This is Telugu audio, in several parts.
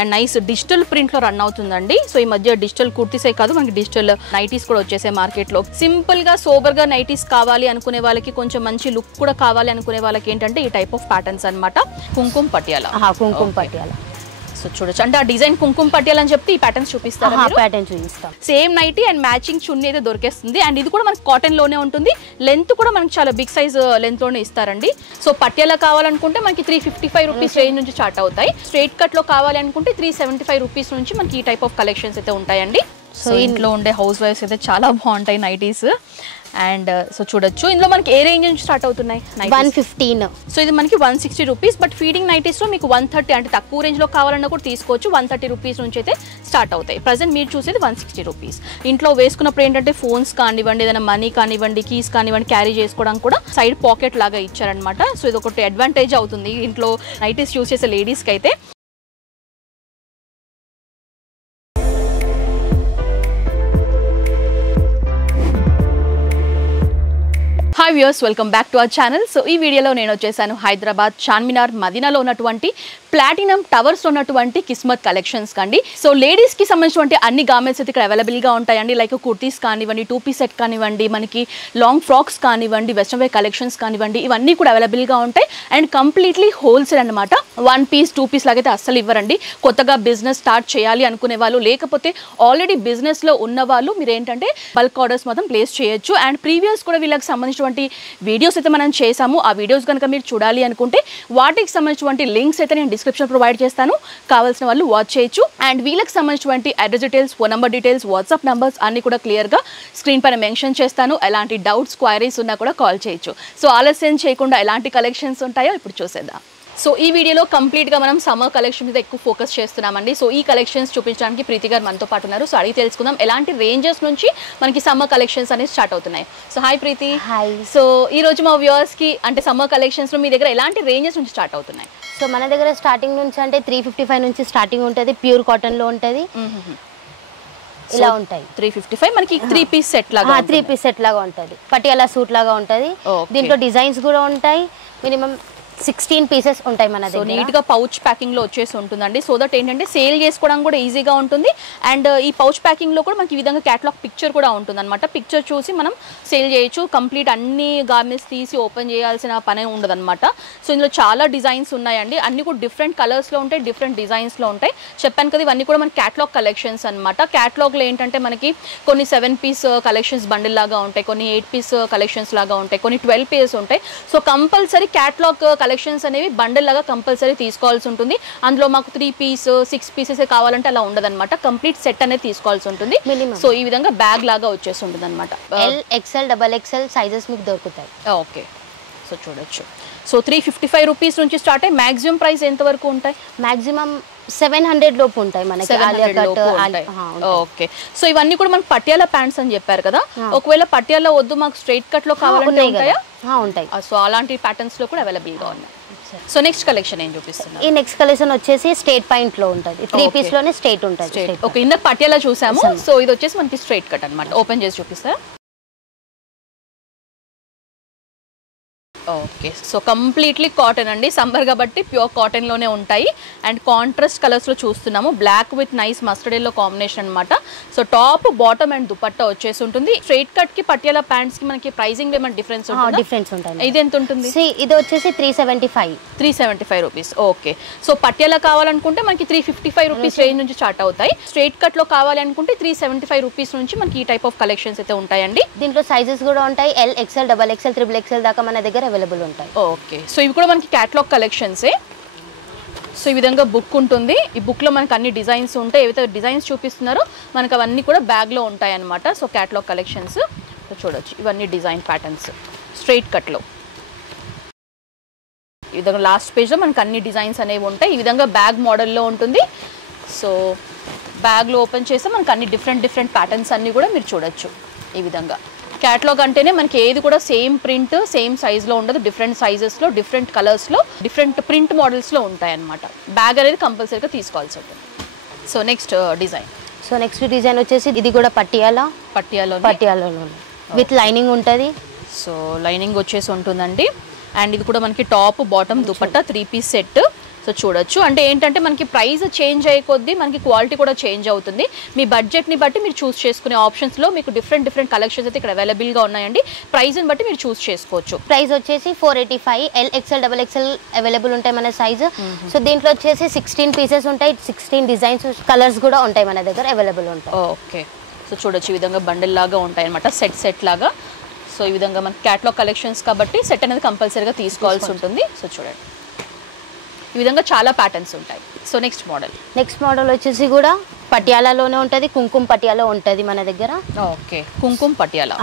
అండ్ నైస్ డిజిటల్ ప్రింట్లో రన్ అవుతుందండి. సో ఈ మధ్య డిజిటల్ కుర్తీసే కాదు, మనకి డిజిటల్ నైటీస్ కూడా వచ్చేసాయి మార్కెట్లో. సింపుల్గా సోబర్గా నైటీస్ కావాలి అనుకునే వాళ్ళకి, కొంచెం మంచి లుక్ కూడా కావాలి అనుకునే వాళ్ళకి ఏంటంటే ఈ టైప్ ఆఫ్ ప్యాటర్న్స్ అనమాట. కుంకుమ పటియాలా. కుంకుమ పటియాలా. సో చూడొచ్చు, అంటే ఆ డిజైన్ కుంకుమ పట్టియాలి అని చెప్తే ఈ ప్యాటర్న్స్ చూపిస్తారా? ప్యాటర్న్ చూపిస్తాం. సేమ్ నైటీ అండ్ మ్యాచింగ్ చున్నీ అయితే దొరికేస్తుంది. అండ్ ఇది కూడా మనకి కాటన్ లోనే ఉంటుంది. లెంత్ కూడా మనకి చాలా బిగ్ సైజ్ లెంత్ లోనే ఇస్తారండి. సో పట్టియాలా కావాలనుకుంటే మనకి 355 రూపీస్ రేంజ్ నుంచి స్టార్ట్ అవుతాయి. స్ట్రైట్ కట్ లో కావాలి అనుకుంటే 375 రూపీస్ నుంచి మనకి ఈ టైప్ ఆఫ్ కలెక్షన్స్ అయితే ఉంటాయండి. సో ఇంట్లో ఉండే హౌస్ వైఫ్స్ అయితే చాలా బాగుంటాయి నైటీస్. అండ్ సో చూడొచ్చు, ఇందులో మనకి ఏ రేంజ్ నుంచి స్టార్ట్ అవుతున్నాయి? 115. సో ఇది మనకి 160 రూపీస్. బట్ ఫీడింగ్ నైటీస్ లో మీకు 130, అంటే తక్కువ రేంజ్ లో కావాలన్నా కూడా తీసుకోవచ్చు. 130 రూపీస్ నుంచి అయితే స్టార్ట్ అవుతాయి. ప్రజెంట్ మీరు చూసేది 160 రూపీస్. ఇంట్లో వేసుకున్నప్పుడు ఏంటంటే ఫోన్స్ కానివ్వండి, ఏదైనా మనీ కానివ్వండి, కీస్ కానివ్వండి, క్యారీ చేసుకోవడానికి కూడా సైడ్ పాకెట్ లాగా ఇచ్చారనమాట. సో ఇది ఒకటి అడ్వాంటేజ్ అవుతుంది ఇంట్లో నైటీస్ యూస్ చేసే లేడీస్కి అయితే. Hi viewers, welcome back to our channel. So ఈ వీడియోలో నేను వచ్చేసాను హైదరాబాద్ చార్మినార్ మదీనాలో ఉన్నటువంటి ప్లాటినం టవర్స్ ఉన్నటువంటి కిస్మత్ కలెక్షన్స్ కండి. సో లేడీస్ కి సంబంధించినటువంటి అన్ని గార్మెంట్స్ అయితే ఇక్కడ అవైలబుల్ గా ఉంటాయండి. లైక్ కుర్తీస్ కానివ్వండి, 2 పీస్ సెట్ కానివ్వండి, మనకి లాంగ్ ఫ్రాక్స్ కానివ్వండి, వెస్టర్న్ వేర్ కలెక్షన్స్ కానివ్వండి, ఇవన్నీ కూడా అవైలబుల్ గా ఉంటాయి. అండ్ కంప్లీట్లీ హోల్సేల్ అనమాట. 1 పీస్ 2 పీస్ లాగైతే అస్సలు ఇవ్వరండి. కొత్తగా బిజినెస్ స్టార్ట్ చేయాలి అనుకునే వాళ్ళు, లేకపోతే ఆల్రెడీ బిజినెస్ లో ఉన్న వాళ్ళు, మీరు ఏంటంటే బల్క్ ఆర్డర్స్ మాత్రం ప్లేస్ చేయొచ్చు. అండ్ ప్రీవియస్ కూడా వీళ్ళకి సంబంధించినటువంటి వీడియోస్ అయితే మనం చేసాము. ఆ వీడియోస్ కనుక మీరు చూడాలి అనుకుంటే వాటికి సంబంధించినటువంటి లింక్స్ అయితే నేను డిస్క్రిప్షన్ ప్రొవైడ్ చేస్తాను, కావాల్సిన వాళ్ళు వాచ్ చేయొచ్చు. అండ్ వీళ్ళకి సంబంధించినటువంటి address details, phone number details, WhatsApp numbers అన్ని కూడా క్లియర్గా స్క్రీన్ పైన మెన్షన్ చేస్తాను. ఎలాంటి డౌట్స్, క్వైరీస్ ఉన్నా కూడా కాల్ చేయొచ్చు. సో ఆలస్యం చేయకుండా ఎలాంటి కలెక్షన్స్ ఉంటాయో ఇప్పుడు చూసేద్దాం. సో ఈ వీడియోలో కంప్లీట్గా మనం సమ్మర్ కలెక్షన్ మీద ఎక్కువ ఫోకస్ చేస్తున్నామండి. సో ఈ కలెక్షన్స్ చూపించడానికి ప్రీతి గారు మనతో పాటు ఉన్నారు. సో అడిగి తెలుసుకుందాం ఎలాంటి రేంజెస్ నుంచి మనకి సమ్మర్ కలెక్షన్స్ అనేది స్టార్ట్ అవుతున్నాయి. సో హాయ్ ప్రీతి. హాయ్. సో ఈ రోజు మా వ్యూవర్స్కి అంటే సమ్మర్ కలెక్షన్స్లో మీ దగ్గర ఎలాంటి రేంజెస్ నుంచి స్టార్ట్ అవుతున్నాయి? సో మన దగ్గర స్టార్టింగ్ నుంచి అంటే 355 నుంచి స్టార్టింగ్ ఉంటుంది. ప్యూర్ కాటన్లో ఉంటుంది. ఇలా ఉంటాయి. 355 మనకి 3 పీస్ సెట్ లాగా. 3 పీస్ సెట్ లాగా ఉంటుంది. పటియాలా సూట్ లాగా ఉంటుంది. దీంట్లో డిజైన్స్ కూడా ఉంటాయి. మినిమం 16 పీసెస్ ఉంటాయి మన దగ్గర. నీట్ గా పౌచ్ ప్యాకింగ్ లో వచ్చేసి ఉంటుందండి. సో దట్ ఏంటంటే సేల్ చేసుకోవడం కూడా ఈజీగా ఉంటుంది. అండ్ ఈ పౌచ్ ప్యాకింగ్ లో కూడా మనకి ఈ విధంగా క్యాటలాగ్ పిక్చర్ కూడా ఉంటుంది అనమాట. పిక్చర్ చూసి మనం సేల్ చేయొచ్చు. కంప్లీట్ అన్ని గార్మెంట్స్ తీసి ఓపెన్ చేయాల్సిన పనే ఉండదు అనమాట. సో ఇందులో చాలా డిజైన్స్ ఉన్నాయండి. అన్ని కూడా డిఫరెంట్ కలర్స్ లో ఉంటాయి, డిఫరెంట్ డిజైన్స్ లో ఉంటాయి. చెప్పాను కదా, ఇవన్నీ కూడా మన క్యాటలాగ్ కలెక్షన్స్ అనమాట. క్యాటలాగ్ లో ఏంటంటే మనకి కొన్ని 7 పీస్ కలెక్షన్స్ బండిల్ లాగా ఉంటాయి, కొన్ని 8 పీస్ కలెక్షన్స్ లాగా ఉంటాయి, కొన్ని 12 పీస్ ఉంటాయి. సో కంపల్సరీ క్యాటలాగ్ కలెక్షన్స్ అనేవి బండిల్ లాగా కంపల్సరీ తీసుకోవాల్సి ఉంటుంది. అందులో మాకు 3 పీస్ 6 పీసెస్ కావాలంటే అలా ఉండదన్నమాట. కంప్లీట్ సెట్ అనేది తీసుకోవాల్సి ఉంటుంది. సో ఈ విధంగా బ్యాగ్ లాగా వచ్చేసి ఉంటుంది అనమాట. L, XL, XXL సైజెస్ మీకు దొరుకుతాయి. ఓకే, సో చూడొచ్చు. సో 355 రూపీస్ నుంచి స్టార్ట్ అయ్యి మాక్సిమం ప్రైస్ ఎంత వరకు ఉంటాయి? మాక్సిమం 700 లోపు ఉంటాయి మనకి. ఓకే, సో ఇవన్నీ కూడా మనకి పటియాలా ప్యాంట్స్ అని చెప్పారు కదా. ఒకవేళ పటియాలా వద్దు మాకు స్ట్రైట్ కట్ లో కావాలంటే ఉంటాయా? ఉంటాయి. సో అలాంటి ప్యాటర్న్స్ లో కూడా అవైలబుల్ గా ఉన్నాయి. సో నెక్స్ట్ కలెక్షన్ ఏం చూపిస్తున్నారు? ఈ నెక్స్ట్ కలెక్షన్ వచ్చేసి స్ట్రైట్ పాయింట్ లో ఉంటుంది. 3 పీస్ లోనే స్ట్రైట్ ఉంటుంది. ఓకే, ఇందాక పటియాలా చూసాము. సో ఇది వచ్చేసి మనకి స్ట్రైట్ కట్ అన్నమాట. ఓపెన్ చేసి చూపిస్తారా? ఓకే, సో కంప్లీట్లీ కాటన్ అండి. సమ్మర్ కాబట్టి ప్యూర్ కాటన్లోనే ఉంటాయి. అండ్ కాంట్రాస్ట్ కలర్స్లో చూస్తున్నాము. Black with nice mustard yellow combination అనమాట. So top, bottom and dupatta వచ్చేసి ఉంటుంది. స్ట్రైట్ కట్కి పటియాలా ప్యాంట్స్కి మనకి ప్రైజింగ్ ఏమైనా డిఫరెన్స్ ఉంటుంది? ఇది ఎంత ఉంటుంది? ఇది వచ్చేసి 375 రూపీస్. ఓకే, సో పటియాలా కావాలనుకుంటే మనకి 355 రూపీస్ రేంజ్ నుంచి స్టార్ట్ అవుతాయి. స్ట్రైట్ కట్లో కావాలి అనుకుంటే 375 రూపీస్ నుంచి మనకి ఈ టైప్ ఆఫ్ కలెక్షన్స్ అయితే ఉంటాయండి. దీంట్లో సైజెస్ కూడా ఉంటాయి. L, XL, XXL, XXL దాకా మన దగ్గర అవైలబుల్ ఉంటాయి. ఓకే, సో ఇవి కూడా మనకి క్యాటలాగ్ కలెక్షన్సే. సో ఈ విధంగా బుక్ ఉంటుంది. ఈ బుక్లో మనకి అన్ని డిజైన్స్ ఉంటాయి. ఏవైతే డిజైన్స్ చూపిస్తున్నారో మనకు అవన్నీ కూడా బ్యాగ్లో ఉంటాయి అన్నమాట. సో క్యాటలాగ్ కలెక్షన్స్ చూడొచ్చు. ఇవన్నీ డిజైన్ ప్యాటర్న్స్ స్ట్రైట్ కట్లో. ఈ విధంగా లాస్ట్ పేజ్లో మనకు అన్ని డిజైన్స్ అనేవి ఉంటాయి. ఈ విధంగా బ్యాగ్ మోడల్లో ఉంటుంది. సో బ్యాగ్లో ఓపెన్ చేస్తే మనకు అన్ని డిఫరెంట్ ప్యాటర్న్స్ అన్నీ కూడా మీరు చూడొచ్చు. ఈ విధంగా క్యాటలాగ్ అంటేనే మనకి ఏది కూడా సేమ్ ప్రింట్, సేమ్ సైజ్లో ఉండదు. డిఫరెంట్ సైజెస్లో, డిఫరెంట్ కలర్స్లో, డిఫరెంట్ ప్రింట్ మోడల్స్లో ఉంటాయి అన్నమాట. బ్యాగ్ అనేది కంపల్సరీగా తీసుకోవాల్సి ఉంటుంది. So next design. So next design వచ్చేసి ఇది కూడా పటియాలో విత్ లైనింగ్ ఉంటుంది. సో లైనింగ్ వచ్చేసి ఉంటుందండి. అండ్ ఇది కూడా మనకి top, bottom, dupatta 3 piece set. So so చూడొచ్చు అంటే ఏంటంటే మనకి ప్రైస్ చేంజ్ అయ్యే కొద్దీ మనకి క్వాలిటీ కూడా చేంజ్ అవుతుంది. మీ బడ్జెట్ని బట్టి మీరు చూస్ చేసుకునే ఆప్షన్స్లో మీకు డిఫరెంట్ కలెక్షన్స్ అయితే ఇక్కడ అవైలబుల్గా ఉన్నాయండి. ప్రైస్ని బట్టి మీరు చూస్ చేసుకోవచ్చు. ప్రైస్ వచ్చేసి 485, LXL XXL అవైలబుల్ ఉంటాయి మన సైజు. సో దీంట్లో వచ్చేసి 16 పీసెస్ ఉంటాయి, 16 డిజైన్స్ కలర్స్ కూడా ఉంటాయి మన దగ్గర అవైలబుల్ ఉంటాయి. ఓకే సో చూడొచ్చు ఈ విధంగా బండిల్ లాగా ఉంటాయి అనమాట, సెట్ లాగా. సో ఈ విధంగా మనకి క్యాటలాగ్ కలెక్షన్స్ కాబట్టి సెట్ అనేది కంపల్సరీగా తీసుకోవాల్సి ఉంటుంది. సో చూడండి ఈ విధంగా చాలా ప్యాటర్న్స్ ఉంటాయి. సో నెక్స్ట్ మోడల్ వచ్చేసి కూడా పటియాలాలోనే ఉంటుంది, కుంకుమ పటియాలా ఉంటుంది మన దగ్గర. ఓకే కుంకుమ పటియాలా.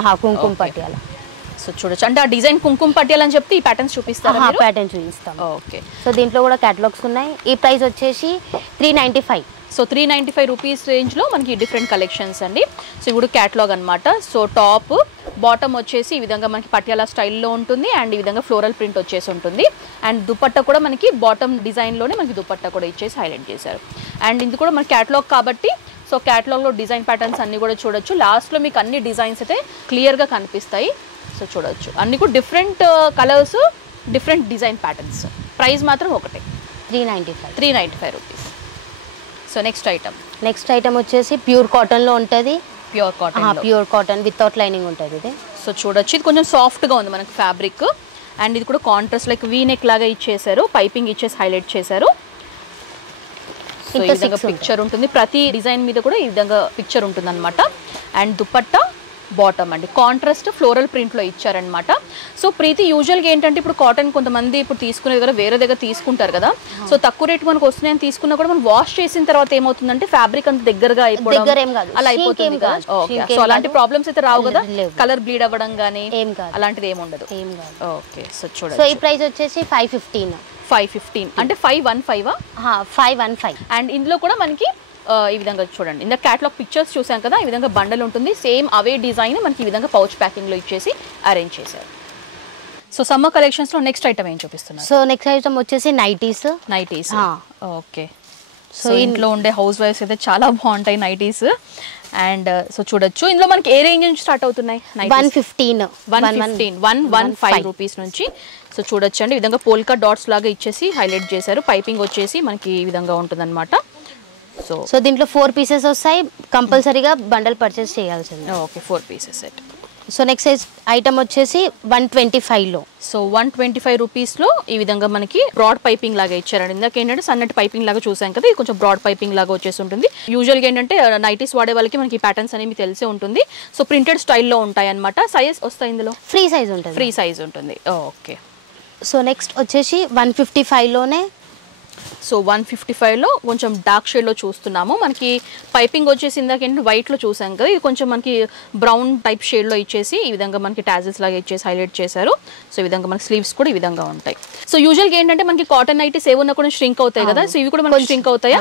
సో చూడొచ్చు అంటే ఆ డిజైన్ కుంకుమ పటియాలా అని చెప్తే ఈ ప్యాటర్న్స్ చూపిస్తారా? ప్యాటర్న్ చూపిస్తాం. ఓకే సో దీంట్లో కూడా క్యాటలాగ్స్ ఉన్నాయి. ఈ ప్రైస్ వచ్చేసి 395. సో 395 రూపీస్ రేంజ్లో మనకి డిఫరెంట్ కలెక్షన్స్ అండి. సో ఇప్పుడు క్యాటలాగ్ అనమాట. సో టాప్ బాటమ్ వచ్చేసి ఈ విధంగా మనకి పటియాలా స్టైల్లో ఉంటుంది అండ్ ఈ విధంగా ఫ్లోరల్ ప్రింట్ వచ్చేసి ఉంటుంది. అండ్ దుపట్టా కూడా మనకి బాటమ్ డిజైన్లోనే మనకి దుపట్టా కూడా ఇచ్చేసి హైలైట్ చేశారు. అండ్ ఇది కూడా మన క్యాటలాగ్ కాబట్టి సో క్యాటలాగ్లో డిజైన్ ప్యాటర్న్స్ అన్నీ కూడా చూడొచ్చు. లాస్ట్లో మీకు అన్ని డిజైన్స్ అయితే క్లియర్గా కనిపిస్తాయి. సో చూడొచ్చు అన్నీ కూడా different colours, different design patterns. Price మాత్రం ఒకటే 395 రూపీస్. సో నెక్స్ట్ ఐటమ్ వచ్చేసి ప్యూర్ కాటన్లో ఉంటుంది. ప్యూర్ కాటన్ వితౌట్ లైనింగ్ ఉంటుంది ఇది. సో చూడొచ్చు ఇది కొంచెం సాఫ్ట్గా ఉంది మనకి ఫ్యాబ్రిక్. అండ్ ఇది కూడా కాంట్రాస్ట్ లైక్ వీ నెక్ లాగా ఇచ్చేసారు, పైపింగ్ ఇచ్చేసి హైలైట్ చేశారు. సో ఈ విధంగా పిక్చర్ ఉంటుంది, ప్రతి డిజైన్ మీద కూడా ఈ విధంగా పిక్చర్ ఉంటుంది అనమాట. అండ్ దుపట్టా బాటమ్ అండి కాంట్రాస్ట్ ఫ్లోరల్ ప్రింట్లో ఇచ్చారనమాట. సో ప్రీతి యూజువల్గా ఏంటంటే ఇప్పుడు కాటన్ కొంతమంది ఇప్పుడు తీసుకునే దగ్గర వేరే దగ్గర తీసుకుంటారు కదా. సో తక్కువ రేట్ మనకు వస్తున్నాయని తీసుకున్నా కూడా మనం వాష్ చేసిన తర్వాత ఏమవుతుందంటే ఫ్యాబ్రిక్ అంత దగ్గరగా అయిపోవడం అలా అయిపోతుంది కదా. ఓకే సో అలాంటి ప్రాబ్లమ్స్ అయితే రావు కదా, కలర్ బ్లీడ్ అవ్వడం కానీ అలాంటిది ఏమి ఉండదు. ఓకే సో చూడండి. సో ఈ ప్రైస్ వచ్చేసి 515 అంటే 515 అండ్ ఇందులో కూడా మనకి ఈ విధంగా చూడండి ఇందులో క్యాటలాగ్ పిక్చర్స్ చూసాం కదా, ఈ విధంగా బండల్ ఉంటుంది. సేమ్ అవే డిజైన్ మనకి ఈ విధంగా పౌచ్ ప్యాకింగ్లో ఇచ్చేసి అరేంజ్ చేశారు. సో సమ్మర్ కలెక్షన్స్లో నెక్స్ట్ ఐటమ్ ఏం చూపిస్తున్నారు? సో నెక్స్ట్ ఐటమ్ వచ్చేసి నైటీస్. ఓకే సో ఇంట్లో ఉండే హౌస్ వైఫ్స్ అయితే చాలా బాగుంటాయి నైటీస్. అండ్ సో చూడొచ్చు ఇందులో మనకి ఏ రేంజ్ నుంచి స్టార్ట్ అవుతున్నాయి? 115 రూపీస్ నుంచి. సో చూడొచ్చు అండి ఈ విధంగా పోల్కా డాట్స్ లాగా ఇచ్చేసి హైలైట్ చేశారు, పైపింగ్ వచ్చేసి మనకి ఈ విధంగా ఉంటుందన్నమాట. సో దీంట్లో 4 పీసెస్ వస్తాయి, కంపల్సరీగా బండల్ పర్చేస్ చేయాల్సింది. Okay 4 pieces set. So next item వచ్చేసి 125లో. సో 125 రూపీస్లో ఈ విధంగా మనకి బ్రాడ్ పైపింగ్ లాగా ఇచ్చారండి. ఇందాక ఏంటంటే సన్నటి పైపింగ్ లాగా చూసాం కదా, ఇది కొంచెం బ్రాడ్ పైపింగ్ లాగా వచ్చేసి ఉంటుంది. యూజువల్గా ఏంటంటే నైటీస్ వాడే వాళ్ళకి మనకి ప్యాటర్న్స్ అనేవి తెలిసే ఉంటుంది. సో ప్రింటెడ్ స్టైల్లో ఉంటాయి అనమాట. సైజ్ వస్తాయి ఇందులో ఫ్రీ సైజ్ ఉంటుంది. ఓకే సో నెక్స్ట్ వచ్చేసి 155లోనే. సో 155లో కొంచెం డార్క్ షేడ్లో చూస్తున్నాము. మనకి పైపింగ్ వచ్చేసి ఇందాక ఏంటంటే వైట్లో చూసాం కదా, ఇది కొంచెం మనకి బ్రౌన్ టైప్ షేడ్లో ఇచ్చేసి ఈ విధంగా మనకి టాజిల్స్ లాగా ఇచ్చేసి హైలైట్ చేశారు. సో ఈ విధంగా మనకి స్లీవ్స్ కూడా ఈ విధంగా ఉంటాయి. సో యూజువల్గా ఏంటంటే మనకి కాటన్ నైటీస్ ఏమన్నా కూడా ష్రింక్ అవుతాయి కదా, సో ఇవి కూడా మనకి ష్రింక్ అవుతాయా?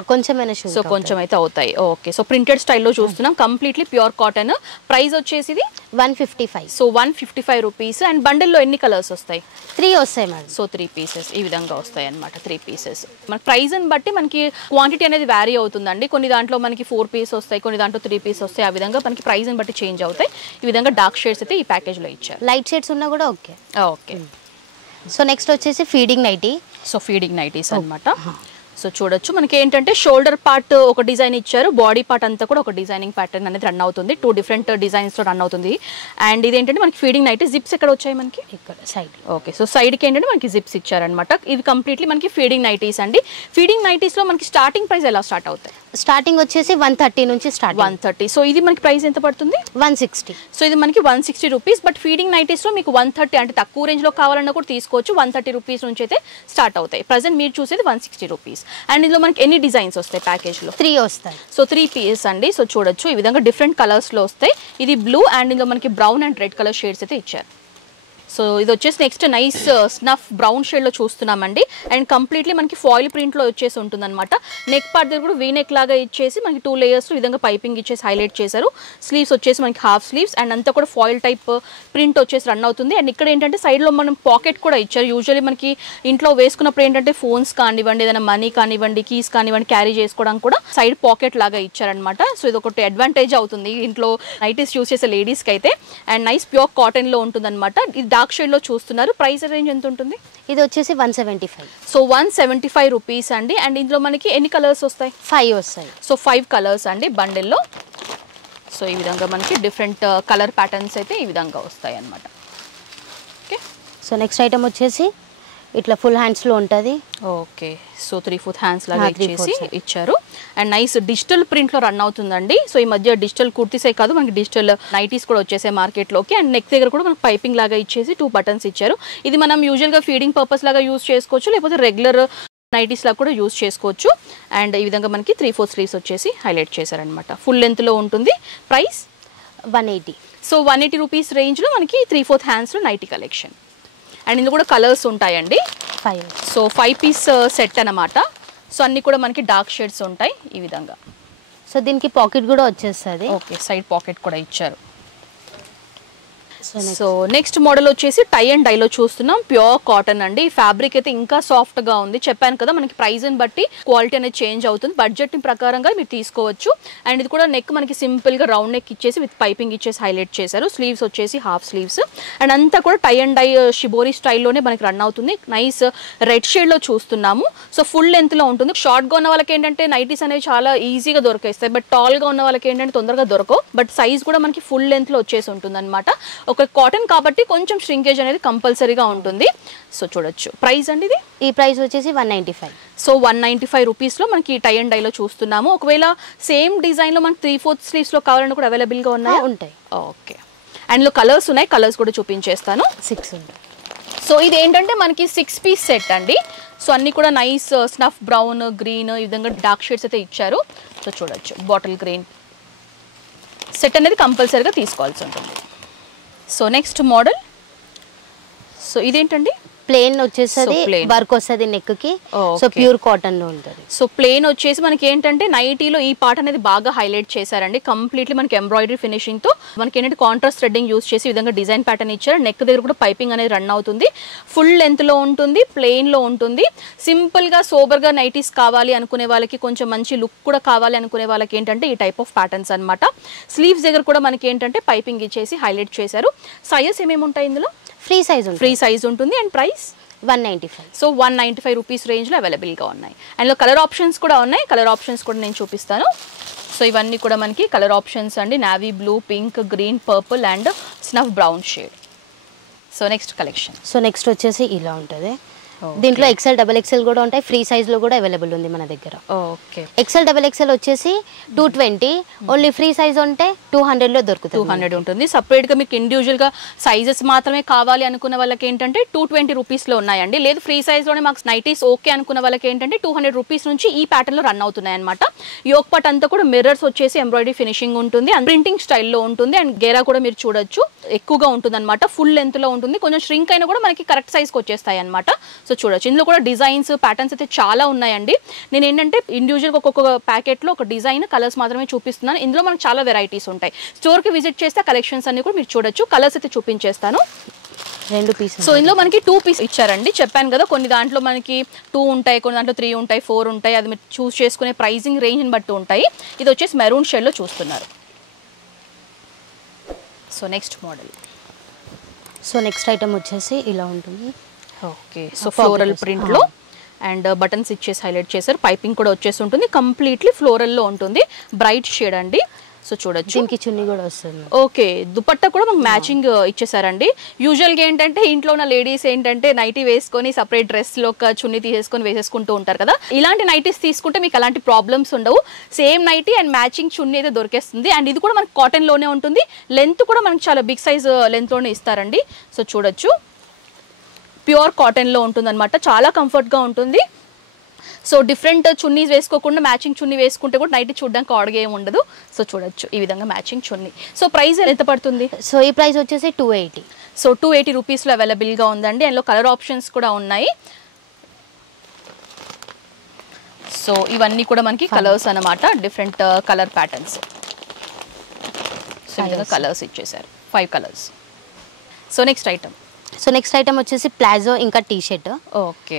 సో కొంచెం అయితే అవుతాయి. ఓకే సో ప్రింటెడ్ స్టైల్లో చూస్తున్నాం, కంప్లీట్లీ ప్యూర్ కాటన్. ప్రైస్ వచ్చేసి 155. So 155 rupees. అండ్ బండిల్లో ఎన్ని కలర్స్ వస్తాయి? 3 వస్తాయి మేడం. సో 3 పీసెస్ ఈ విధంగా వస్తాయి అనమాట. 3 పీసెస్ మన ప్రైస్ని బట్టి మనకి క్వాంటిటీ అనేది వ్యారీ అవుతుందండి. కొన్ని దాంట్లో మనకి 4 పీస్ వస్తాయి, కొన్ని దాంట్లో 3 పీస్ వస్తాయి. ఆ విధంగా మనకి ప్రైస్ని బట్టి చేంజ్ అవుతాయి. ఈ విధంగా డార్క్ షేడ్స్ అయితే ఈ ప్యాకేజ్లో ఇచ్చారు. లైట్ షేడ్స్ ఉన్నా కూడా ఓకే. సో నెక్స్ట్ వచ్చేసి ఫీడింగ్ నైటీస్ అనమాట. సో చూడొచ్చు మనకి ఏంటంటే షోల్డర్ పార్ట్ ఒక డిజైన్ ఇచ్చారు, బాడీ పార్ట్ అంతా కూడా ఒక డిజైనింగ్ ప్యాటర్న్ అనేది రన్ అవుతుంది. 2 డిఫరెంట్ డిజైన్స్తో రన్ అవుతుంది. అండ్ ఇదేంటంటే మనకి ఫీడింగ్ నైటీ జిప్స్ ఎక్కడ వచ్చాయి మనకి? ఇక్కడ సైడ్. ఓకే సో సైడ్కి ఏంటంటే మనకి జిప్స్ ఇచ్చారనమాట. ఇవి కంప్లీట్లీ మనకి ఫీడింగ్ నైటీస్ అండి. ఫీడింగ్ నైటీస్లో మనకి స్టార్టింగ్ ప్రైస్ ఎలా స్టార్ట్ అవుతాయి? స్టార్టింగ్ వచ్చేసి 130 నుంచి స్టార్ట్. 130. సో ఇది మనకి ప్రైస్ ఎంత పడుతుంది? 160. సో ఇది మనకి 160 రూపీస్. బట్ ఫీడింగ్ నైటీస్లో మీకు 130 అంటే తక్కువ రేంజ్లో కావాలన్నా కూడా తీసుకోవచ్చు. 130 రూపీస్ నుంచి అయితే స్టార్ట్ అవుతాయి. ప్రజెంట్ మీరు చూసేది 160 రూపీస్. అండ్ ఇందులో మనకి ఎన్ని డిజైన్స్ వస్తాయి ప్యాకేజ్లో? 3 వస్తాయి. సో 3 పీసెస్ అండి. సో చూడొచ్చు ఈ విధంగా డిఫరెంట్ కలర్స్లో వస్తాయి. ఇది బ్లూ అండ్ ఇందులో మనకి brown and red colour shades అయితే ఇచ్చారు. సో ఇది వచ్చేసి నెక్స్ట్ నైస్ స్నఫ్ బ్రౌన్ షేడ్లో చూస్తున్నామండి. అండ్ కంప్లీట్లీ మనకి ఫాయిల్ ప్రింట్లో వచ్చేసి ఉంటుందన్నమాట. నెక్ పార్ట్ దగ్గర కూడా వీ నెక్ లాగా ఇచ్చేసి మనకి 2 లేయర్స్ విధంగా పైపింగ్ ఇచ్చేసి హైలైట్ చేశారు. స్లీవ్స్ వచ్చేసి మనకి హాఫ్ స్లీవ్స్ అండ్ అంతా కూడా ఫాయిల్ టైప్ ప్రింట్ వచ్చేసి రన్ అవుతుంది. అండ్ ఇక్కడ ఏంటంటే సైడ్లో మనం పాకెట్ కూడా ఇచ్చారు. యూజువల్లీ మనకి ఇంట్లో వేసుకున్నప్పుడు ఏంటంటే ఫోన్స్ కానివ్వండి, ఏదైనా మనీ కానివ్వండి, కీస్ కానివ్వండి క్యారీ చేసుకోవడానికి కూడా సైడ్ పాకెట్ లాగా ఇచ్చారనమాట. సో ఇది ఒకటి అడ్వాంటేజ్ అవుతుంది ఇంట్లో నైటీస్ యూస్ చేసే లేడీస్కి అయితే. అండ్ నైస్ ప్యూర్ కాటన్లో ఉంటుందన్నమాట. ఇది డార్క్ షేడ్ లో చూస్తున్నారు. ప్రైస్ రేంజ్ ఎంత ఉంటుంది? ఇది వచ్చేసి 175. సో 175 రూపీస్ అండి. అండ్ ఇందులో మనకి ఎన్ని కలర్స్ వస్తాయి? 5 వస్తాయి. సో 5 కలర్స్ అండి బండిల్లో. సో ఈ విధంగా మనకి డిఫరెంట్ కలర్ ప్యాటర్న్స్ అయితే ఈ విధంగా వస్తాయి అన్నమాట. ఓకే. సో నెక్స్ట్ ఐటమ్ వచ్చేసి ఇట్లా ఫుల్ హ్యాండ్స్లో ఉంటుంది. ఓకే. సో 3/4 హ్యాండ్స్ లాగా ఇచ్చేసి ఇచ్చారు. అండ్ నైస్ డిజిటల్ ప్రింట్లో రన్ అవుతుందండి. సో ఈ మధ్య డిజిటల్ కుర్తీసే కాదు, మనకి డిజిటల్ నైటీస్ కూడా వచ్చేసాయి మార్కెట్లోకి. అండ్ నెక్ దగ్గర కూడా మనకి పైపింగ్ లాగా ఇచ్చేసి 2 బటన్స్ ఇచ్చారు. ఇది మనం యూజువల్గా ఫీడింగ్ పర్పస్ లాగా యూజ్ చేసుకోవచ్చు, లేకపోతే రెగ్యులర్ నైటీస్ లాగా కూడా యూజ్ చేసుకోవచ్చు. అండ్ ఈ విధంగా మనకి 3/4 స్లీవ్స్ వచ్చేసి హైలైట్ చేశారనమాట. ఫుల్ లెంత్లో ఉంటుంది. ప్రైస్ 180. సో 180 రూపీస్ రేంజ్లో మనకి 3/4 హ్యాండ్స్లో నైటీ కలెక్షన్. అండ్ ఇందులో కూడా కలర్స్ ఉంటాయండి. 5. సో 5 పీస్ సెట్ అన్నమాట. సో అన్ని కూడా మనకి డార్క్ షేడ్స్ ఉంటాయి ఈ విధంగా. సో దీనికి పాకెట్ కూడా వచ్చేస్తుంది. ఓకే, సైడ్ పాకెట్ కూడా ఇచ్చారు. సో నెక్స్ట్ మోడల్ వచ్చేసి టై అండ్ డైలో చూస్తున్నాం. ప్యూర్ కాటన్ అండి. ఫ్యాబ్రిక్ అయితే ఇంకా సాఫ్ట్ గా ఉంది. చెప్పాను కదా మనకి ప్రైస్ ని బట్టి క్వాలిటీ అనేది చేంజ్ అవుతుంది. బడ్జెట్ ప్రకారంగా మీరు తీసుకోవచ్చు. అండ్ ఇది కూడా నెక్ మనకి సింపుల్ గా రౌండ్ నెక్ ఇచ్చేసి విత్ పైపింగ్ ఇచ్చేసి హైలైట్ చేశారు. స్లీవ్స్ వచ్చేసి హాఫ్ స్లీవ్స్. అండ్ అంతా కూడా టై అండ్ డై షిబోరి స్టైల్లోనే మనకి రన్ అవుతుంది. నైస్ రెడ్ షేడ్ లో చూస్తున్నాము. సో ఫుల్ లెంత్ లో ఉంటుంది. షార్ట్ గా ఉన్న వాళ్ళకి ఏంటంటే నైటీస్ అనేవి చాలా ఈజీగా దొరికేస్తాయి. బట్ టాల్ గా ఉన్న వాళ్ళకి ఏంటంటే తొందరగా దొరకవు. బట్ సైజ్ కూడా మనకి ఫుల్ లెంత్ లో వచ్చేసి ఉంటుంది అనమాట. ఒక కాటన్ కాబట్టి కొంచెం ష్రింకేజ్ అనేది కంపల్సరీగా ఉంటుంది. సో చూడొచ్చు. ప్రైస్ అండి ఇది? ఈ ప్రైస్ వచ్చేసి 195. సో 195 రూపీస్లో మనకి టై అండ్ డైలో చూస్తున్నాము. ఒకవేళ సేమ్ డిజైన్లో మనకి 3/4 స్లీవ్స్లో కావాలని కూడా అవైలబుల్గా ఉన్నాయి. ఉంటాయి. ఓకే. అండ్లో కలర్స్ ఉన్నాయి. కలర్స్ కూడా చూపించేస్తాను. 6 ఉంటాయి. సో ఇది ఏంటంటే మనకి 6 పీస్ సెట్ అండి. సో అన్ని కూడా నైస్ స్నఫ్ బ్రౌన్, గ్రీన్ ఈ విధంగా డార్క్ షేడ్స్ అయితే ఇచ్చారు. సో చూడొచ్చు. బాటిల్ గ్రీన్ సెట్ అనేది కంపల్సరీగా తీసుకోవాల్సి ఉంటుంది. So next model. సో ఇదేంటండి? ప్లేన్ వచ్చేసది, వర్క్ వస్తుంది నెక్ కి. సో ప్యూర్ కాటన్ లో ఉంటుంది. సో ప్లేన్ వచ్చేసి మనకి ఏంటంటే నైటీలో ఈ పార్ట్ అనేది బాగా హైలైట్ చేశారండి. కంప్లీట్లీ మనకి ఎంబ్రాయిడరీ ఫినిషింగ్ తో మనకి ఏంటంటే కాంట్రాస్ట్ థ్రెడ్డింగ్ యూస్ చేసి ఈ విధంగా డిజైన్ ప్యాటర్న్ ఇచ్చారు. నెక్ దగ్గర కూడా పైపింగ్ అనేది రన్ అవుతుంది. ఫుల్ లెంత్ లో ఉంటుంది. ప్లేన్ లో ఉంటుంది. సింపుల్ గా సోబర్ గా నైటీస్ కావాలి అనుకునే వాళ్ళకి, కొంచెం మంచి లుక్ కూడా కావాలి అనుకునే వాళ్ళకి ఏంటంటే ఈ టైప్ ఆఫ్ ప్యాటర్న్స్ అనమాట. స్లీవ్స్ దగ్గర కూడా మనకి ఏంటంటే పైపింగ్ ఇచ్చేసి హైలైట్ చేశారు. సైజెస్ ఏమేమి ఉంటాయి ఇందులో? ఫ్రీ సైజ్ ఉంటుంది. And price 195. సో 195 రూపీస్ రేంజ్లో అవైలబుల్గా ఉన్నాయి. అండ్లో కలర్ ఆప్షన్స్ కూడా ఉన్నాయి. కలర్ ఆప్షన్స్ కూడా నేను చూపిస్తాను. సో ఇవన్నీ కూడా మనకి కలర్ ఆప్షన్స్ అండి. Navy blue, pink, green, purple and snuff brown shade. So next collection. So next వచ్చేసి ఇలా ఉంటుంది. దీంట్లో XL, XXL కూడా ఉంటాయి. ఫ్రీ సైజ్ లో కూడా అవైలబుల్ ఉంది మన దగ్గర. ఓకే. XL, XXL వచ్చేసి 220. ఓన్లీ ఫ్రీ సైజ్ ఉంటే 200 లో దొరుకుతుంది. 200 ఉంటుంది. సపరేట్ గా మీకు ఇండివిజువల్ గా సైజెస్ మాత్రమే కావాలి అనుకున్న వాళ్ళకి ఏంటంటే 220 రూపీస్ లో ఉన్నాయండి. లేదు ఫ్రీ సైజ్ లోనే మాకు నైటీస్ ఓకే అనుకున్న వాళ్ళకి ఏంటంటే 200 రూపీస్ నుంచి ఈ ప్యాటర్న్ లో రన్ అవుతున్నాయి అనమాట. యోక్ పార్ట్ అంతా కూడా మిర్రర్స్ వచ్చేసి ఎంబ్రాయిడరీ ఫినిషింగ్ ఉంటుంది. అండ్ ప్రింటింగ్ స్టైల్లో ఉంటుంది. అండ్ గేరా కూడా మీరు చూడొచ్చు ఎక్కువగా ఉంటుంది అనమాట. ఫుల్ లెంత్ లో ఉంటుంది. కొంచెం ష్రింక్ అయినా కూడా మనకి కరెక్ట్ సైజ్కి వచ్చేస్తాయి అనమాట. సో చూడొచ్చు. ఇందులో కూడా డిజైన్స్, ప్యాటర్న్స్ అయితే చాలా ఉన్నాయండి. నేను ఏంటంటే ఇండివిజువల్గా ఒక్కొక్క ప్యాకెట్లో ఒక డిజైన్, కలర్స్ మాత్రమే చూపిస్తున్నాను. ఇందులో మనకు చాలా వెరైటీస్ ఉంటాయి. స్టోర్కి విజిట్ చేస్తే కలెక్షన్స్ అన్ని కూడా మీరు చూడొచ్చు. కలర్స్ అయితే చూపించేస్తాను. 2 పీస్. సో ఇందులో మనకి 2 పీస్ ఇచ్చారండి. చెప్పాను కదా కొన్ని దాంట్లో మనకి 2 ఉంటాయి, కొన్ని దాంట్లో 3 ఉంటాయి, 4 ఉంటాయి. అది మీరు చూస్ చేసుకునే ప్రైజింగ్ రేంజ్ని బట్టి ఉంటాయి. ఇది వచ్చేసి మెరూన్ షేడ్లో చూస్తున్నారు. So next model. So next item వచ్చేసి ఇలా ఉంటుంది. ఓకే. సో ఫ్లోరల్ ప్రింట్లో అండ్ బటన్స్ ఇచ్చేసి హైలైట్ చేశారు. పైపింగ్ కూడా వచ్చేసి ఉంటుంది. కంప్లీట్లీ ఫ్లోరల్లో ఉంటుంది. బ్రైట్ షేడ్ అండి. సో చూడొచ్చు. దీనికి చున్నీ కూడా వస్తుంది. ఓకే. దుపట్టా కూడా మనకు మ్యాచింగ్ ఇచ్చేసారండి. యూజువల్గా ఏంటంటే ఇంట్లో ఉన్న లేడీస్ ఏంటంటే నైటీ వేసుకొని సపరేట్ డ్రెస్లో ఒక చున్నీ తీసేసుకొని వేసేసుకుంటూ ఉంటారు కదా. ఇలాంటి నైటీస్ తీసుకుంటే మీకు అలాంటి ప్రాబ్లమ్స్ ఉండవు. సేమ్ నైటీ అండ్ మ్యాచింగ్ చున్నీ అయితే దొరికేస్తుంది. అండ్ ఇది కూడా మనకి కాటన్లోనే ఉంటుంది. లెంత్ కూడా మనకి చాలా బిగ్ సైజ్ లెంత్లోనే ఇస్తారండి. సో చూడొచ్చు. ప్యూర్ కాటన్లో ఉంటుంది అనమాట. చాలా కంఫర్ట్గా ఉంటుంది. సో డిఫరెంట్ చున్నీస్ వేసుకోకుండా మ్యాచింగ్ చున్నీ వేసుకుంటే కూడా నైట్ చూడడానికి ఆడగా ఏమి ఉండదు. సో చూడొచ్చు ఈ విధంగా మ్యాచింగ్ చున్నీ. సో ప్రైస్ ఎంత పడుతుంది? సో ఈ ప్రైస్ వచ్చేసి 280. సో 280 రూపీస్లో అవైలబుల్గా ఉందండి. అందులో కలర్ ఆప్షన్స్ కూడా ఉన్నాయి. సో ఇవన్నీ కూడా మనకి కలర్స్ అనమాట. Different colour patterns. సో ఈ విధంగా కలర్స్ ఇచ్చేసారు. 5 colours. So next item. So next item వచ్చేసి ప్లాజో ఇంకా టీ షర్ట్. ఓకే.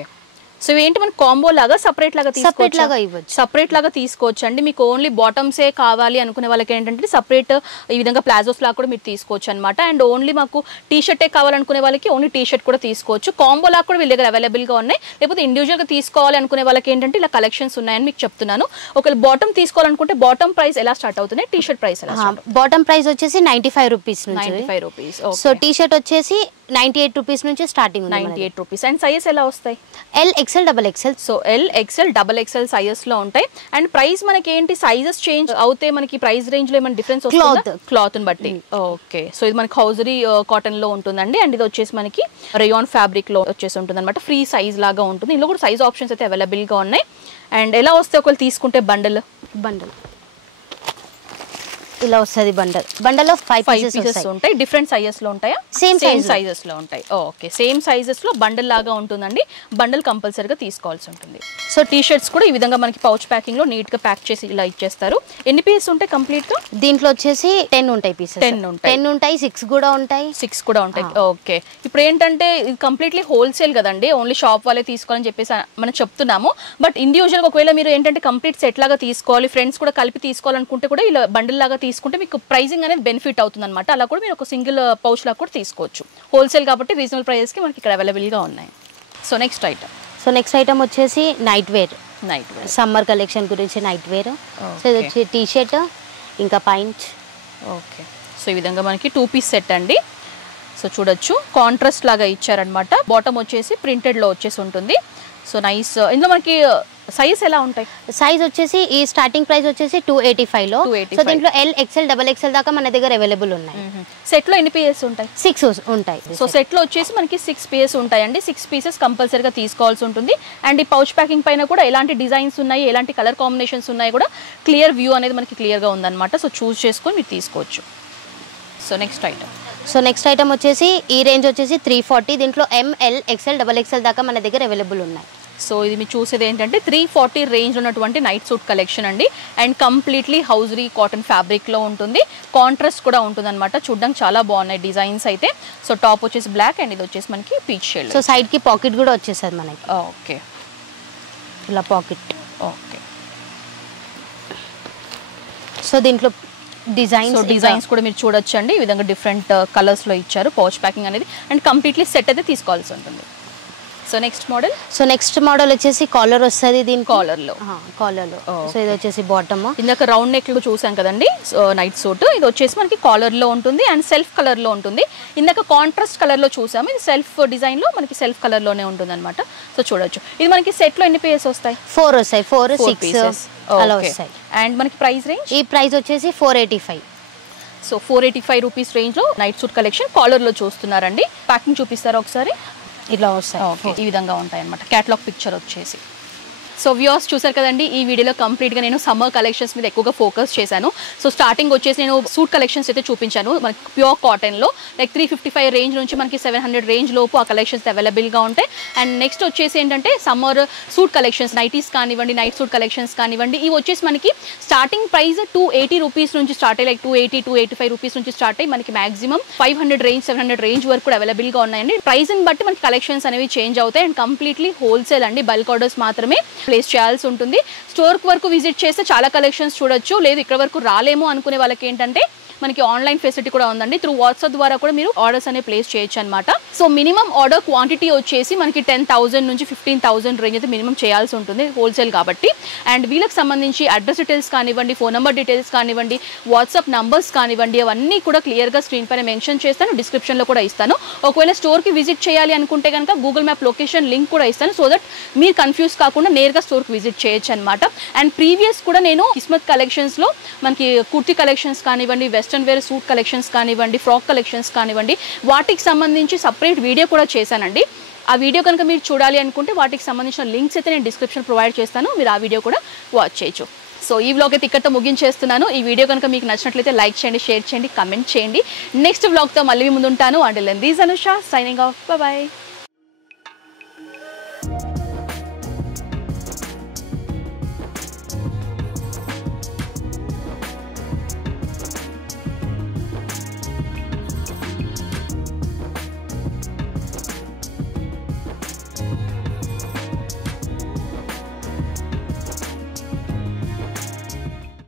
సో ఏంటి మన కాంబో లాగా సెపరేట్ లాగా సెపరేట్ లాగా ఇవ్వచ్చు, సెపరేట్ లాగా తీసుకోవచ్చు అండి. మీకు ఓన్లీ బాటమ్సే కావాలి అనుకునే వాళ్ళకి ఏంటంటే సెపరేట్ ఈ విధంగా ప్లాజోస్ లాగా కూడా మీరు తీసుకోవచ్చు అనమాట. అండ్ ఓన్లీ మాకు టీ షర్టే కావాలనుకునే వాళ్ళకి ఓన్లీ టీ షర్ట్ కూడా తీసుకోవచ్చు. కాంబో లాగా కూడా వీళ్ళ దగ్గర అవైలబుల్గా ఉన్నాయి. లేకపోతే ఇండివిజువల్గా తీసుకోవాలి అనుకునే వాళ్ళకి ఏంటంటే ఇలా కలెక్షన్స్ ఉన్నాయని మీకు చెప్తున్నాను. ఒకవేళ బాటమ్ తీసుకోవాలనుకుంటే బాటమ్ ప్రైస్ ఎలా స్టార్ట్ అవుతుంది, టీ షర్ట్ ప్రైస్ ఎలా? బాటమ్ ప్రైస్ వచ్చేసి 95 రూపీస్ నుంచి, 95 రూపీస్. సో టీ షర్ట్ వచ్చేసి 98 రూపీస్ నుంచి స్టార్టింగ్, 98 రూపీస్. అండ్ సైజెస్ ఎలా వస్తాయి? L XL double XL. So L XL double XL sizes లో ఉంటాయి. అండ్ ప్రైస్ మనకి ఏంటి సైజెస్ చేంజ్ అవుతే మనకి ప్రైస్ రేంజ్ లో ఏమైనా డిఫరెన్స్ వస్తుందా? క్లాత్ ని బట్టి. ఓకే, సో ఇది మనకి హౌజరీ కాటన్ లో ఉంటుందండి. అండ్ ఇది వచ్చేసి మనకి రేయాన్ ఫ్యాబ్రిక్ లో వచ్చేసి ఉంటుంది అనమాట. ఫ్రీ సైజ్ లాగా ఉంటుంది. ఇందులో కూడా సైజ్ ఆప్షన్స్ అయితే అవైలబుల్ గా ఉన్నాయి. అండ్ ఎలా వస్తే ఒకవేళ తీసుకుంటే బండల్ ఇలా వస్తుంది. బండల్ లో 5 పీసెస్ ఉంటాయి. డిఫరెంట్ సైజెస్ లో ఉంటాయా? సేమ్ సైజెస్ లో ఉంటాయి. ఓకే, సేమ్ సైజెస్ లో బండల్ లాగా ఉంటుందండి. బండల్ కంపల్సరీగా తీసుకోవాల్సి ఉంటుంది. సో టీ షర్ట్స్ కూడా ఈ విధంగా మనకి పౌచ్ ప్యాకింగ్ లో నీట్ గా ప్యాక్ చేసి ఇలా ఇచ్చేస్తారు. ఎన్ని పీసెస్ ఉంటాయి కంప్లీట్ గా? దీంట్లో వచ్చేసి 10 ఉంటాయి పీసెస్. 10 ఉంటాయి, 6 కూడా ఉంటాయి. 6 కూడా ఉంటాయి. ఓకే, ఇప్పుడు ఏంటంటే ఇది కంప్లీట్లీ హోల్సేల్ కదండి, ఓన్లీ షాప్ వాళ్ళే తీసుకోవాలని చెప్పేసి మనం చెప్తున్నాము. బట్ ఇండివిజువల్ ఒకవేళ మీరు ఏంటంటే కంప్లీట్ సెట్ లాగా తీసుకోవాలి, ఫ్రెండ్స్ కూడా కలిపి తీసుకోవాలనుకుంటే కూడా ఇలా బండిల్ లాగా తీసుకుంటే మీకు ప్రైసింగ్ అనేది బెనిఫిట్ అవుతుంది అనమాట. అలా కూడా మీరు ఒక సింగిల్ పౌచ్ లాగా కూడా తీసుకోవచ్చు. హోల్సేల్ కాబట్టి రీజనబుల్ ప్రైస్కి మనకి ఇక్కడ అవైలబుల్గా ఉన్నాయి. సో నెక్స్ట్ ఐటమ్ వచ్చేసి నైట్ వేర్ సమ్మర్ కలెక్షన్ గురించి నైట్ వేర్. సో ఇది వచ్చి టీ షర్ట్ ఇంకా పాయింట్. ఓకే, సో ఈ విధంగా మనకి 2 పీస్ సెట్ అండి. సో చూడొచ్చు కాంట్రాస్ట్ లాగా ఇచ్చారనమాట. బాటమ్ వచ్చేసి ప్రింటెడ్లో వచ్చేసి ఉంటుంది. So nice. ఇందులో మనకి సైజ్ ఎలా ఉంటాయి? సైజ్ వచ్చేసి ఈ స్టార్టింగ్ ప్రైస్ వచ్చేసి 285 లో. సో దీంట్లో ఎల్ ఎక్స్ఎల్ డబల్ ఎక్స్ఎల్ దాకా మన దగ్గర అవైలబుల్ ఉన్నాయి. సెట్ లో ఎన్ని పీసెస్ ఉంటాయి? 6 ఉంటాయి. సో సెట్ లో వచ్చేసి మనకి 6 పీసెస్ ఉంటాయండి. 6 పీసెస్ కంపల్సరీగా తీసుకోవాల్సి ఉంటుంది. అండ్ ఈ పౌచ్ ప్యాకింగ్ పైన కూడా ఎలాంటి డిజైన్స్ ఉన్నాయి, ఎలాంటి కలర్ కాంబినేషన్స్ ఉన్నాయి కూడా క్లియర్ వ్యూ అనేది మనకి క్లియర్గా ఉందన్నమాట. సో చూస్ చేసుకొని మీరు తీసుకోవచ్చు. సో నెక్స్ట్ ఐటమ్ వచ్చేసి ఈ రేంజ్ వచ్చేసి 340. దీంట్లో ఎంఎల్ ఎక్స్ఎల్ డబల్ ఎక్స్ఎల్ దాకా మన దగ్గర అవైలబుల్ ఉన్నాయి. సో ఇది మీరు చూసేది ఏంటంటే 340 రేంజ్ ఉన్నటువంటి నైట్ సూట్ కలెక్షన్ అండి. అండ్ కంప్లీట్లీ హౌజరీ కాటన్ ఫ్యాబ్రిక్లో ఉంటుంది. కాంట్రాస్ట్ కూడా ఉంటుంది అనమాట. చూడడానికి చాలా బాగున్నాయి డిజైన్స్ అయితే. సో టాప్ వచ్చేసి బ్లాక్ అండ్ ఇది వచ్చేసి మనకి పీచ్ షేడ్. సో సైడ్కి పాకెట్ కూడా వచ్చేస్తుంది మనకి. ఓకే, ఇలా పాకెట్. ఓకే, సో దీంట్లో డిజైన్స్ కూడా మీరు చూడొచ్చు అండి. ఈ విధంగా డిఫరెంట్ కలర్స్లో ఇచ్చారు పౌచ్ ప్యాకింగ్ అనేది. అండ్ కంప్లీట్లీ సెట్ అయితే తీసుకోవాల్సి ఉంటుంది. సో నెక్స్ట్ మోడల్ వచ్చేసి కాలర్ వస్తుంది. దీని కాలర్లో. సో ఇది వచ్చేసి బాటమ్. ఇందాక రౌండ్ నెక్ లో చూసాం కదండి నైట్ సూట్. ఇది వచ్చేసి మనకి కాలర్ లో ఉంటుంది అండ్ సెల్ఫ్ కలర్ లో ఉంటుంది. ఇందాక కాంట్రాస్ట్ కలర్ లో చూసాము, ఇది సెల్ఫ్ డిజైన్ లో మనకి సెల్ఫ్ కలర్ లోనే ఉంటుంది అనమాట. సో చూడొచ్చు. ఇది మనకి సెట్ లో ఎన్ని పీసెస్ వస్తాయి? 4 వస్తాయి. 4 6 అలా వస్తాయి. అండ్ మనకి ప్రైస్ రేంజ్? ఈ ప్రైస్ వచ్చేసి 485. సో 485 రూపీస్ రేంజ్ లో నైట్ సూట్ కలెక్షన్ కాలర్ లో చూస్తున్నారండి. ప్యాకింగ్ చూపిస్తారా ఒకసారి? ఇలా వస్తాయి. ఈ విధంగా ఉంటాయి అన్నమాట. క్యాటలాగ్ పిక్చర్ వచ్చేసి. సో వ్యూవర్స్ చూసారు కదండి, ఈ వీడియోలో కంప్లీట్గా నేను సమ్మర్ కలెక్షన్స్ మీద ఎక్కువగా ఫోకస్ చేశాను. సో స్టార్టింగ్ వచ్చేసి నేను సూట్ కలెక్షన్స్ అయితే చూపించాను మనకి ప్యూర్ కాటన్లో. లైక్ 355 రేంజ్ నుంచి మనకి 700 రేంజ్ లోపు ఆ కలెక్షన్స్ అవైలబుల్గా ఉంటాయి. అండ్ నెక్స్ట్ వచ్చేసి ఏంటంటే సమ్మర్ సూట్ కలెక్షన్స్, నైటీస్ కానివ్వండి, నైట్ సూట్ కలెక్షన్స్ కానివ్వండి, ఇవి వచ్చేసి మనకి స్టార్టింగ్ ప్రైస్ 280 రూపీస్ నుంచి స్టార్ట్ అయ్యి, లైక్ 285 రూపీస్ నుంచి స్టార్ట్ అయ్యి మనకి మాక్సిమం 500 రేంజ్ 700 రేంజ్ వరకు కూడా అవైలబుల్గా ఉన్నాయండి. ప్రైస్ని బట్టి మనకి కలెక్షన్స్ అనేవి చేంజ్ అవుతాయి. అండ్ కంప్లీట్లీ హోల్సేల్ అండి, బల్క్ ఆర్డర్స్ మాత్రమే ప్లేస్ చేయాల్సి ఉంటుంది. స్టోర్ వరకు విజిట్ చేస్తే చాలా కలెక్షన్స్ చూడొచ్చు. లేదు ఇక్కడ వరకు రాలేమో అనుకునే వాళ్ళకి ఏంటంటే మనకి ఆన్లైన్ ఫెసిలిటీ కూడా ఉందండి. త్రూ వాట్సాప్ ద్వారా కూడా మీరు ఆర్డర్స్ అనేవి ప్లేస్ చేయొచ్చు అనమాట. సో మినిమం ఆర్డర్ క్వాంటిటీ వచ్చేసి మనకి 10,000 నుంచి 15,000 రేంజ్ అయితే మినిమం చేయాల్సి ఉంటుంది హోల్సేల్ కాబట్టి. అండ్ వీళ్ళకి సంబంధించి అడ్రస్ డీటెయిల్స్ కానివ్వండి, ఫోన్ నెంబర్ డీటెయిల్స్ కానివ్వండి, వాట్సాప్ నంబర్స్ కానివ్వండి, అవన్నీ కూడా క్లియర్గా స్క్రీన్ పైన మెన్షన్ చేస్తాను, డిస్క్రిప్షన్లో కూడా ఇస్తాను. ఒకవేళ స్టోర్కి విజిట్ చేయాలి అనుకుంటే కనుక గూగుల్ మ్యాప్ లొకేషన్ లింక్ కూడా ఇస్తాను. సో దట్ మీరు కన్ఫ్యూజ్ కాకుండా నేరుగా స్టోర్కి విజిట్ చేయొచ్చు అనమాట. అండ్ ప్రీవియస్ కూడా నేను కిస్మత్ కలెక్షన్స్లో మనకి కుర్తీ కలెక్షన్స్ కానివ్వండి, వెస్ట్రన్ వేర్ సూట్ కలెక్షన్స్ కానివ్వండి, ఫ్రాక్ కలెక్షన్స్ కానివ్వండి, వాటికి సంబంధించి సపరేట్ వీడియో కూడా చేశానండి. ఆ వీడియో కనుక మీరు చూడాలి అనుకుంటే వాటికి సంబంధించిన లింక్స్ అయితే నేను డిస్క్రిప్షన్ ప్రొవైడ్ చేస్తాను, మీరు ఆ వీడియో కూడా వాచ్ చేయొచ్చు. సో ఈ వ్లాగ్ అయితే ఇక్కడితో ముగించేస్తున్నాను. ఈ వీడియో కనుక మీకు నచ్చినట్లయితే లైక్ చేయండి, షేర్ చేయండి, కమెంట్ చేయండి. నెక్స్ట్ వ్లాగ్తో మళ్ళీ ముందుంటాను. Until then this Anusha signing off. By.